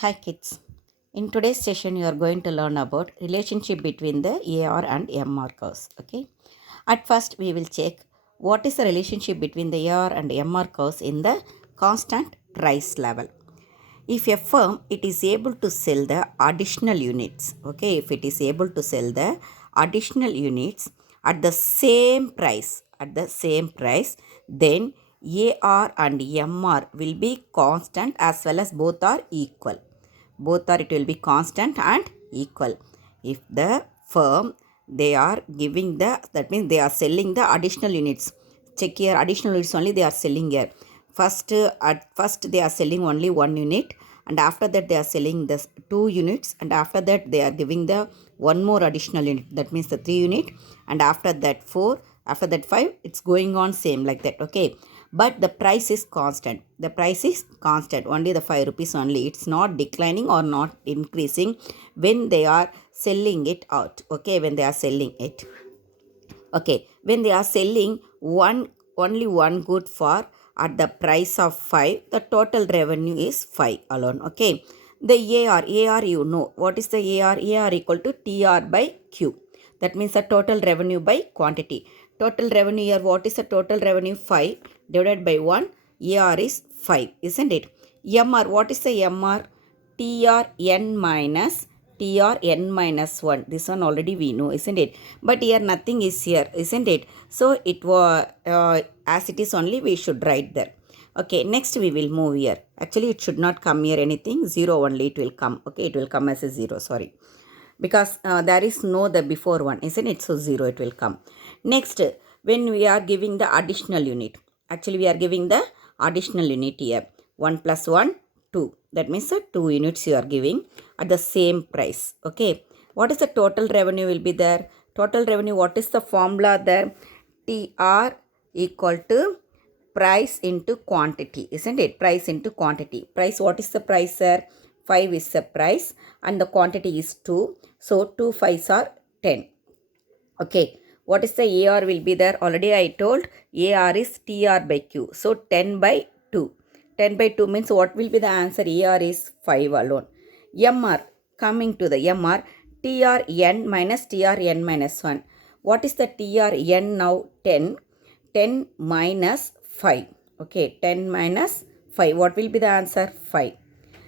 Hi kids. In today's session you are going to learn about relationship between the AR and MR curves. Okay. At first we will check what is the relationship between the AR and MR curves in the constant price level. If a firm it is able to sell the additional units, okay, if it is able to sell the additional units at the same price, then AR and MR will be constant as well as both are equal. Both are, it will be constant and equal. If the firm they are giving the, that means they are selling the additional units. Check here, additional units only they are selling here. At first they are selling only one unit, and after that they are selling the two units, and after that they are giving the one more additional unit, that means the three unit, and after that four, after that five, it's going on same like that. Okay, but the price is constant. The price is constant, only the 5 rupees only. It's not declining or not increasing when they are selling it out. Okay, when they are selling it. Okay, when they are selling only one good for at the price of 5, the total revenue is 5 alone. Okay, the AR you know what is the AR equal to TR by Q. That means the total revenue by quantity. Total revenue here, what is the total revenue? 5 divided by 1. AR is 5, isn't it? MR, what is the MR? TRN minus TRN minus 1. This one already we know, isn't it? But here nothing is here, isn't it? So it was as it is only we should write there. Okay, next we will move here. Actually it should not come here anything, 0 only it will come. Okay, it will come as a 0, sorry, because there is no the before one, isn't it? So 0 it will come. Next, when we are giving the additional unit, actually we are giving the additional unit here, 1 plus 1 2, that means the 2 units you are giving at the same price. Okay, what is the total revenue will be there? Total revenue, what is the formula there? TR equal to price into quantity, isn't it? Price into quantity. Price, what is the price there? 5 is the price and the quantity is 2. So 2 5s are 10. Okay, what is the AR will be there? Already I told AR is TR by Q. So 10 by 2. 10 by 2 means what will be the answer? AR is 5 alone. MR, coming to the MR, TRN minus TRN minus 1. What is the TRN now? 10. 10 minus 5. Okay, 10 minus 5. What will be the answer? 5.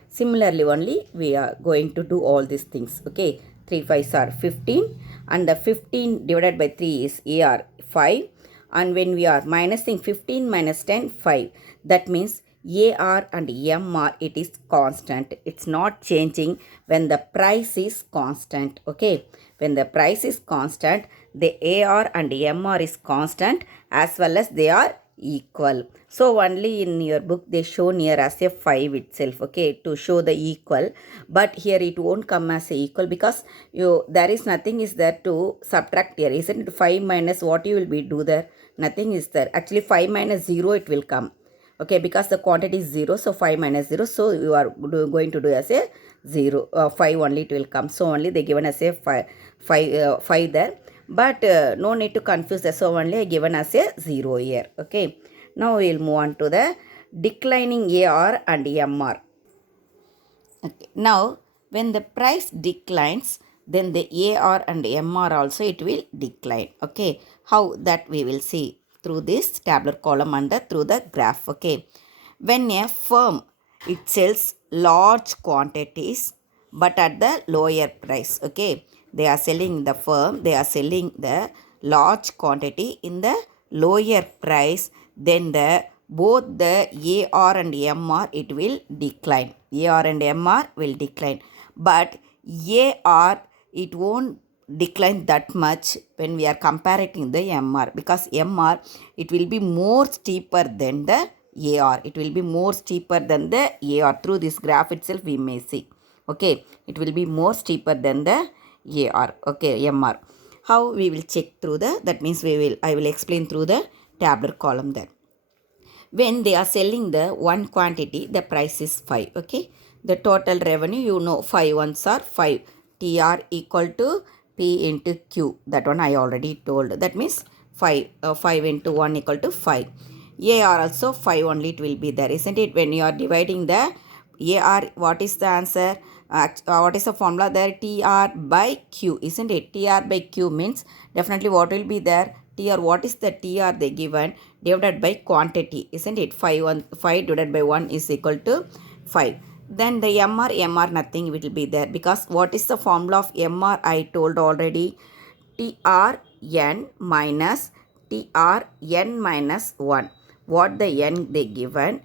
Similarly only we are going to do all these things. Okay, 3 5s are 15, and the 15 divided by 3 is AR 5, and when we are minusing 15 minus 10, 5. That means AR and MR, it is constant. It's not changing when the price is constant. Okay, when the price is constant, the AR and MR is constant as well as they are equal. So only in your book they show near as a 5 itself. Okay, to show the equal, but here it won't come as a equal because there is nothing is there to subtract here, isn't it? 5 minus what you will be do there? Nothing is there. Actually 5 minus 0 it will come. Okay, because the quantity is 0, so 5 minus 0, so you are going to do as a 0, 5 only it will come. So only they given as a 5 there, but no need to confuse that. So only given as a 0 here. Okay, now we will move on to the declining AR and MR. Okay, now when the price declines, then the AR and MR also it will decline. Okay, how that we will see through this tabular column and through the graph. Okay, when a firm it sells large quantities but at the lower price. Okay, they are selling, the firm they are selling the large quantity in the lower price, then the both the AR and MR it will decline. AR and MR will decline, but AR it won't decline that much when we are comparing the MR, because MR it will be more steeper than the AR. It will be more steeper than the AR. Through this graph itself we may see. Okay, it will be more steeper than the AR. Okay, MR. How we will check through the, that means I will explain through the tabular column there. When they are selling the one quantity, the price is 5. Okay, the total revenue, you know, 5 ones are 5. TR equal to P into Q. That one I already told. That means 5 into 1 equal to 5. AR also 5 only it will be there, isn't it? When you are dividing the AR, what is the answer? What is the formula there? TR by Q, isn't it? TR by Q means definitely what will be there? TR, what is the TR they given? Divided by quantity, isn't it? 5 divided by 1 is equal to 5. Then the MR nothing will be there, because what is the formula of MR I told already? TRN minus TRN minus 1. What the N they given?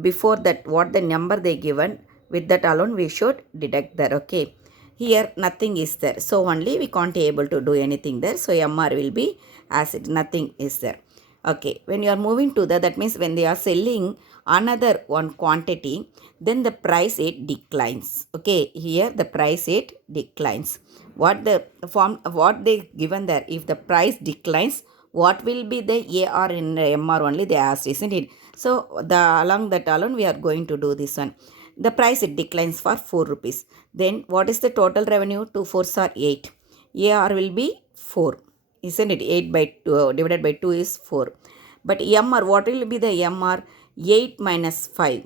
Before that, what the number they given? With that alone we should deduct there, okay? Here nothing is there, so only we can't able to do anything there, so MR will be as it, nothing is there. Okay, when you are moving to that means when they are selling another one quantity, then the price it declines. Okay, here the price it declines. What the form, what they given there? If the price declines, what will be the AR in MR only they asked, isn't it? So the along that alone we are going to do this one. The price it declines for 4 rupees. Then what is the total revenue? 2 4s are 8. AR will be 4. Isn't it? 8 by 2 divided by 2 is 4. But MR, what will be the MR? 8 minus 5.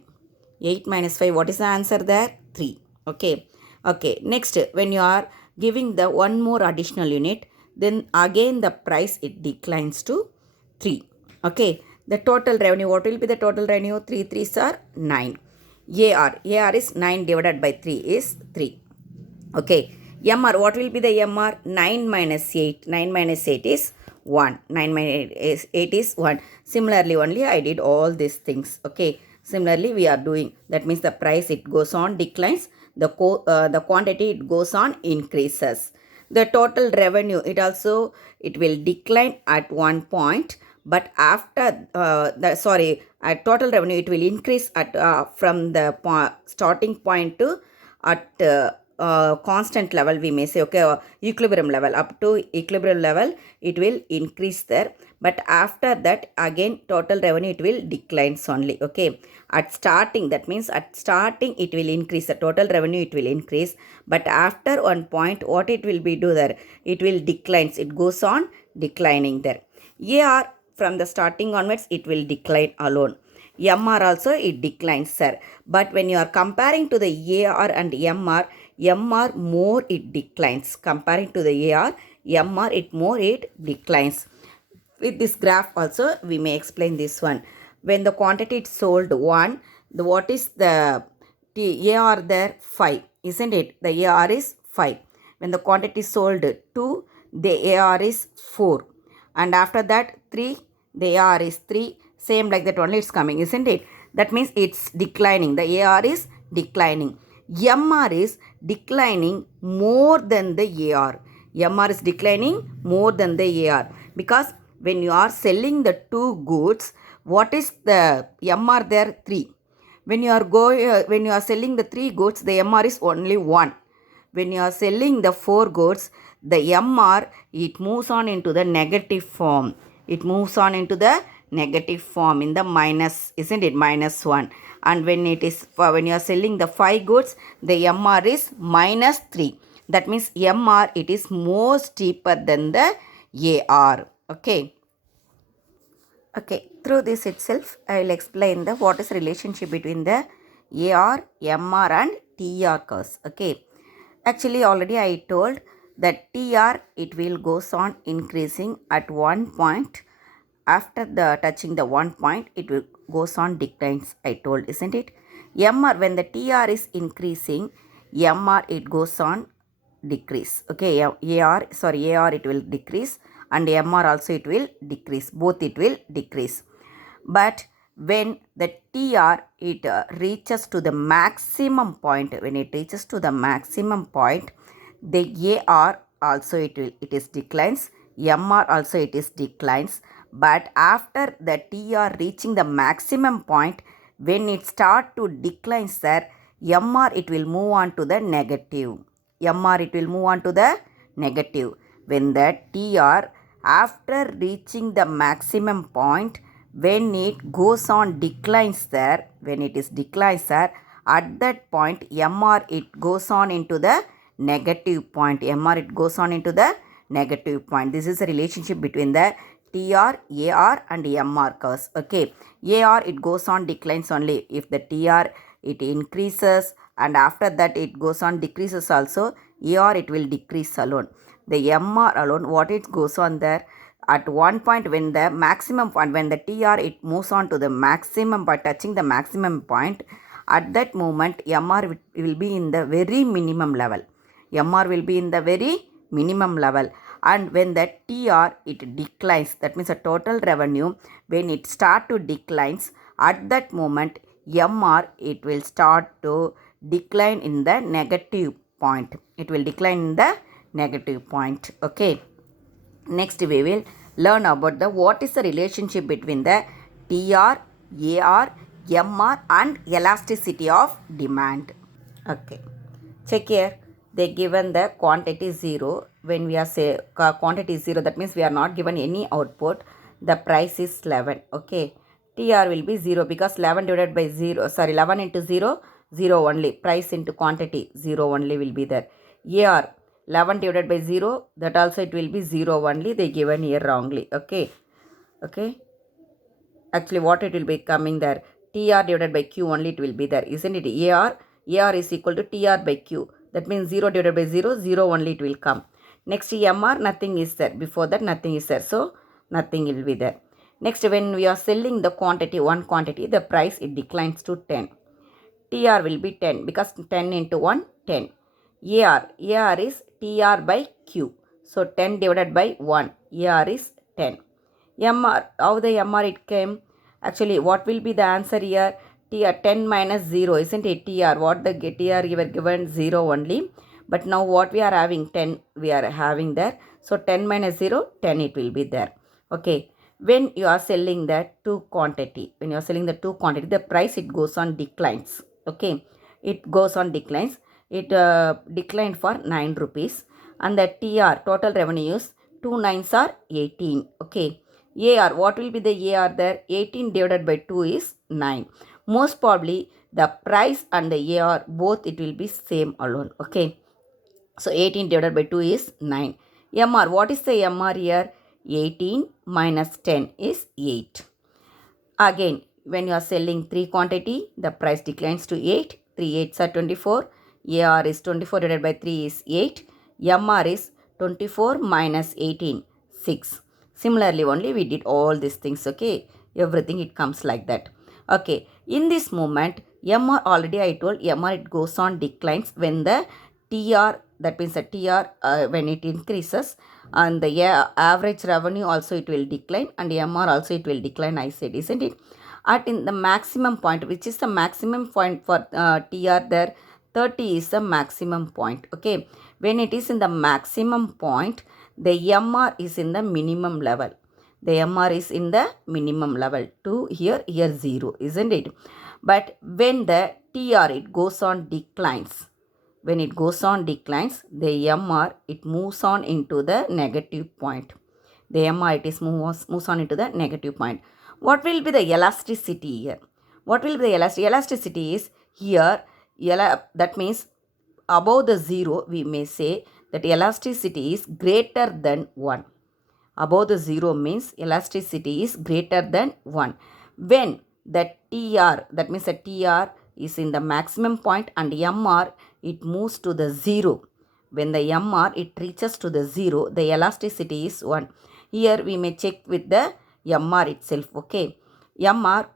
8 minus 5, what is the answer there? 3. Okay. Okay. Next, when you are giving the one more additional unit, then again the price it declines to 3. Okay. The total revenue, what will be the total revenue? 3 3s are 9. AR is 9 divided by 3 is 3. Okay. MR, what will be the MR? 9 minus 8. 9 minus 8 is 1. 9 minus 8 is 1. Similarly, only I did all these things. Okay. Similarly, we are doing. That means the price it goes on declines. The quantity it goes on increases. The total revenue, it will decline at one point. But after, total revenue, it will increase at from the starting point to at constant level, we may say, okay, equilibrium level, up to equilibrium level it will increase there, but after that again total revenue it will declines only. Okay, at starting, that means at starting it will increase, the total revenue it will increase, but after one point what it will be do there? It will declines, it goes on declining there. AR, from the starting onwards it will decline alone. MR also it declines, sir. But when you are comparing to the AR and MR more it declines. Comparing to the AR, MR it more it declines. With this graph also we may explain this one. When the quantity is sold 1, what is the AR there? 5, isn't it? The AR is 5. When the quantity is sold 2, the AR is 4. And after that 3, the AR is 3. Same like that only it's coming, isn't it? That means it's declining. The AR is declining. MR is declining more than the AR. MR is declining more than the AR. Because when you are selling the two goods, what is the MR there? 3. When you are selling the 3 goods, the MR is only 1. When you are selling the 4 goods, the MR, it moves on into the negative form. It moves on into the negative form in the minus, isn't it? Minus 1. And when you are selling the 5 goods, the MR is minus 3. That means MR, it is more steeper than the AR. Okay. Okay, through this itself, I will explain the what is relationship between the AR, MR and TR curves. Okay, actually already I told that TR, it will goes on increasing at one point. After the touching the one point, it will goes on declines, I told, isn't it? MR, when the TR is increasing, MR it goes on decrease. Okay, AR it will decrease, and MR also it will decrease. Both it will decrease. But when the TR it reaches to the maximum point, when it reaches to the maximum point, the AR also it is declines. MR also it is declines. But after the TR reaching the maximum point, when it start to decline, sir, MR it will move on to the negative. MR it will move on to the negative. When the TR, after reaching the maximum point, when it goes on declines there, when it is declines there, at that point MR it goes on into the negative point. MR it goes on into the negative point. This is a relationship between the TR, AR and MR curves. Okay, AR it goes on declines only if the TR it increases, and after that it goes on decreases also. AR it will decrease alone. The MR alone, what it goes on there, at one point when the maximum point, when the TR it moves on to the maximum by touching the maximum point, at that moment MR will be in the very minimum level. MR will be in the very minimum level, and when the TR it declines, that means the total revenue, when it start to declines, at that moment MR it will start to decline in the negative point. It will decline in the negative point. Okay. Next we will learn about the what is the relationship between the TR, AR, MR and elasticity of demand. Okay. Check here. They given the quantity 0. When we are say quantity 0, that means we are not given any output. The price is 11. Okay. TR will be 0 because 11 divided by 0. Sorry, 11 into 0, 0 only. Price into quantity 0 only will be there. AR 11 divided by 0, that also it will be 0 only. They given here wrongly. Okay. Okay. Actually, what it will be coming there? TR divided by Q only it will be there. Isn't it? AR is equal to TR by Q. That means 0 divided by 0, 0 only it will come. Next MR, nothing is there. Before that, nothing is there. So, nothing will be there. Next, when we are selling the quantity, one quantity, the price, it declines to 10. TR will be 10 because 10 into 1, 10. AR is TR by Q. So, 10 divided by 1. AR is 10. MR, how the MR it came? Actually, what will be the answer here? TR 10 minus 0, isn't it? TR, what the TR you were given 0 only. But now what we are having 10, we are having there. So 10 minus 0, 10 it will be there. Okay. When you are selling the two quantity, the price it goes on declines. Okay. It goes on declines. It declined for 9 rupees. And the TR, total revenue is 2 nines are 18. Okay. AR, what will be the AR there? 18 divided by 2 is 9. Most probably the price and the AR both it will be same alone. Okay. So 18 divided by 2 is 9. MR, what is the MR here? 18 minus 10 is 8. Again, when you are selling 3 quantity, the price declines to 8. 3 8s are 24. AR is 24 divided by 3 is 8. MR is 24 minus 18, 6. Similarly, only we did all these things, okay. Everything it comes like that. Okay, in this moment, MR already I told, MR it goes on declines when the TR, that means the TR when it increases, and the average revenue also it will decline, and MR also it will decline, I said, isn't it? At in the maximum point, which is the maximum point for TR there, 30 is the maximum point, okay. When it is in the maximum point, the MR is in the minimum level. The MR is in the minimum level. 2 here, 0, isn't it? But when the TR it goes on declines, when it goes on declines, the MR it moves on into the negative point. The MR it is moves on into the negative point. What will be the elasticity here? What will be the elasticity is here, that means above the 0 we may say that elasticity is greater than 1. Above the 0 means elasticity is greater than 1. When the TR, that means the TR is in the maximum point and MR it moves to the 0. When the MR it reaches to the 0, the elasticity is 1. Here we may check with the MR itself, okay. MR,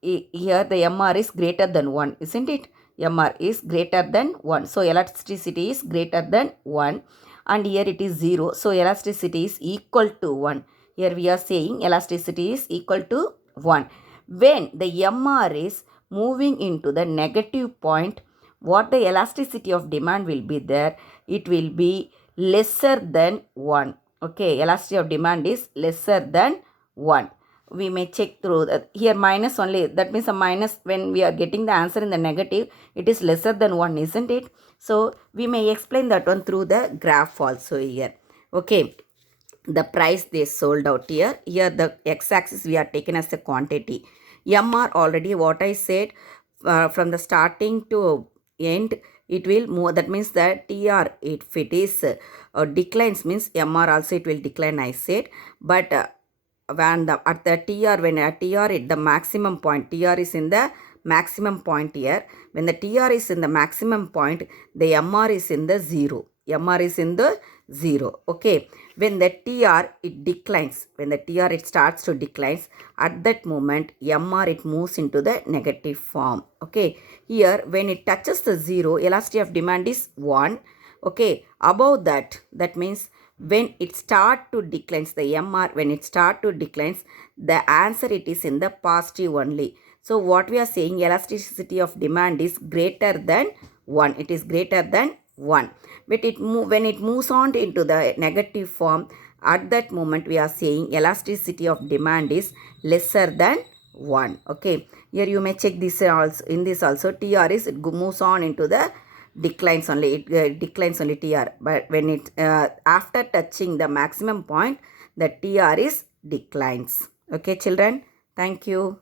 here the MR is greater than 1, isn't it? MR is greater than 1. So, elasticity is greater than 1 and here it is 0. So, elasticity is equal to 1. Here we are saying elasticity is equal to 1. When the MR is moving into the negative point, what the elasticity of demand will be there? It will be lesser than 1. Okay, elasticity of demand is lesser than 1. We may check through that. Here minus only, that means a minus when we are getting the answer in the negative, it is lesser than 1, isn't it? So, we may explain that one through the graph also here. Okay, the price they sold out here. Here the x-axis we are taken as the quantity. MR already what I said from the starting to end, it will move. That means that TR, if it is declines means MR also it will decline, I said. But when at the TR, when at TR at the maximum point, TR is in the maximum point here. When the TR is in the maximum point, the MR is in the 0. MR is in the 0. Okay. When the TR it declines, when the TR it starts to declines, at that moment MR it moves into the negative form. Okay. Here when it touches the 0, elasticity of demand is 1. Okay. Above that, that means when it start to declines, the MR, when it start to declines, the answer it is in the positive only. So what we are saying, elasticity of demand is greater than 1. It is greater than 1. But when it moves on into the negative form, at that moment we are saying elasticity of demand is lesser than 1. Okay. Here you may check this also. In this also, TR is, it moves on into the declines only. It declines only TR. But when it after touching the maximum point, the TR is declines. Okay children. Thank you.